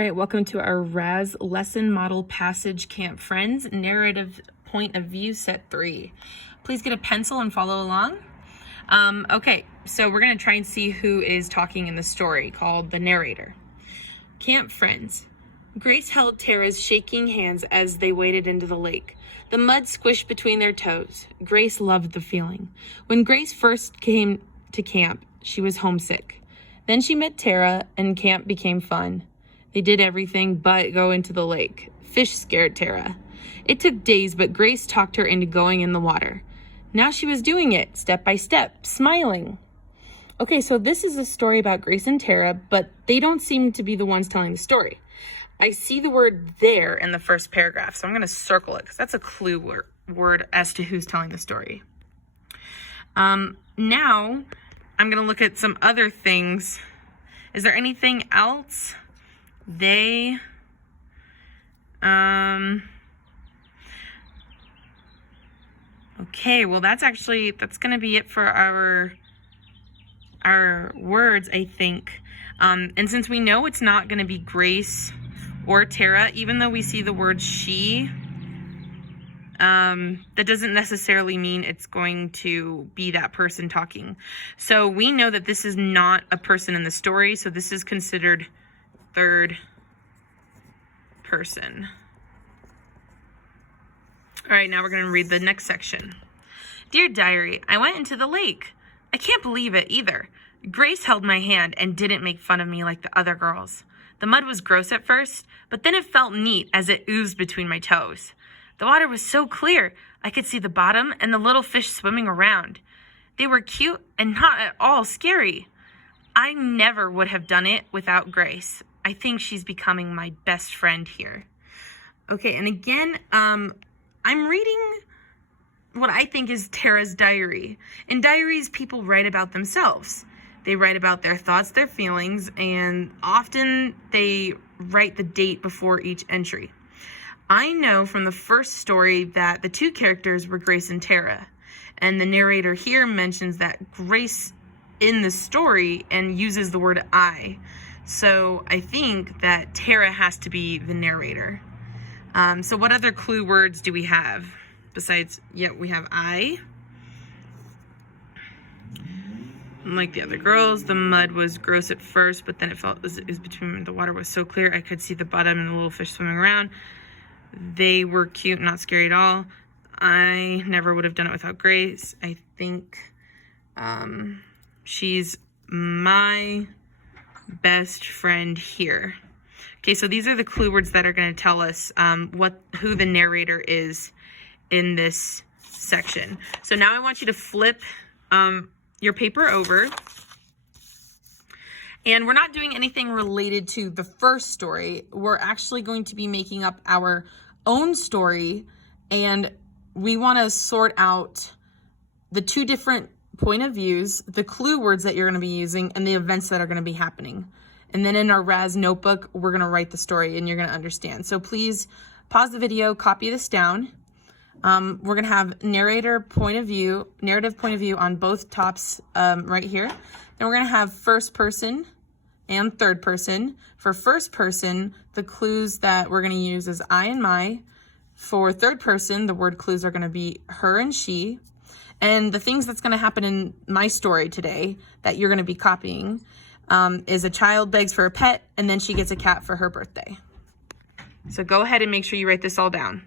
right, welcome to our RAZ lesson model passage Camp Friends narrative point of view set 3. Please get a pencil and follow along. Okay, so we're going to try and see who is talking in the story called the narrator. Camp Friends. Grace held Tara's shaking hands as they waded into the lake. The mud squished between their toes. Grace loved the feeling. When Grace first came to camp, she was homesick. Then she met Tara and camp became fun. They did everything but go into the lake. Fish scared Tara. It took days, but Grace talked her into going in the water. Now she was doing it, step by step, smiling. Okay, so this is a story about Grace and Tara, but they don't seem to be the ones telling the story. I see the word there in the first paragraph, so I'm going to circle it because that's a clue word as to who's telling the story. Now, I'm going to look at some other things. Is there anything else? Okay, well that's going to be it for our words, I think. And since we know it's not going to be Grace or Tara, even though we see the word she, that doesn't necessarily mean it's going to be that person talking. So we know that this is not a person in the story, so this is considered third person. All right, now we're going to read the next section. Dear Diary, I went into the lake. I can't believe it either. Grace held my hand and didn't make fun of me like the other girls. The mud was gross at first, but then it felt neat as it oozed between my toes. The water was so clear, I could see the bottom and the little fish swimming around. They were cute and not at all scary. I never would have done it without Grace. I think she's becoming my best friend here. Okay, and again, I'm reading what I think is Tara's diary. In diaries, people write about themselves. They write about their thoughts, their feelings, and often they write the date before each entry. I know from the first story that the two characters were Grace and Tara, and the narrator here mentions that Grace in the story and uses the word I. So I think that Tara has to be the narrator. So what other clue words do we have besides, we have I. Like the other girls, the mud was gross at first, but then it felt as between the water was so clear I could see the bottom and the little fish swimming around. They were cute, not scary at all. I never would have done it without Grace. I think she's my best friend here. Okay, so these are the clue words that are going to tell us who the narrator is in this section. So now I want you to flip your paper over. And we're not doing anything related to the first story. We're actually going to be making up our own story, and we want to sort out the two different point of views, the clue words that you're going to be using, and the events that are going to be happening. And then in our RAZ notebook, we're going to write the story and you're going to understand. So please pause the video, copy this down. We're going to have narrative point of view on both tops right here. Then we're going to have first person and third person. For first person, the clues that we're going to use is I and my. For third person, the word clues are going to be her and she. And the things that's going to happen in my story today that you're going to be copying is a child begs for a pet, and then she gets a cat for her birthday. So go ahead and make sure you write this all down.